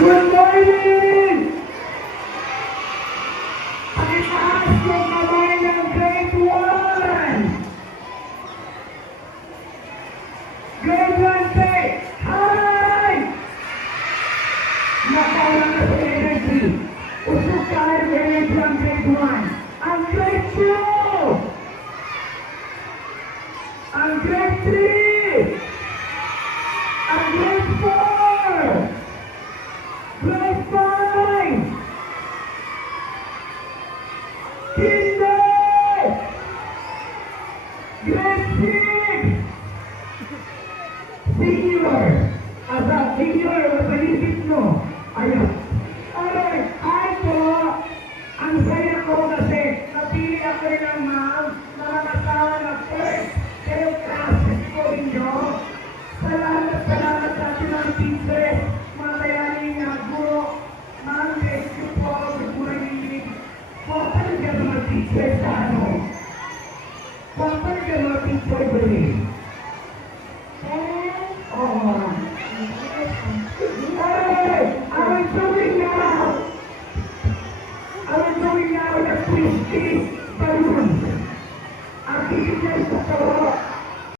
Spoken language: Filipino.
Good morning! Pakitaas yung kamay ng grade 1! Grade 1 say, hi! Nakawala na sa energy. Usok tayo ng energy ang grade 1. Ang grade 2! Ang grade 3! Ang grade 4! Grade 5! Kinder! Grade 6! Senior! Asa senior, mapanisip mo. Ayun. Alright, ay po, ang saya ko kasi napili ako rin ng ma'am na nakasama na first kayo classes ko inyo. Salamat natin ang teachers, mga kayanin nga guro, ma'am, thank you po, good morning. Paano ka mga teachers sa ano? Paano ka mga teachers ba rin? Oo. Hey! I'm doing now! I'm doing now the Christy balloon. Ang teachers sa tawa.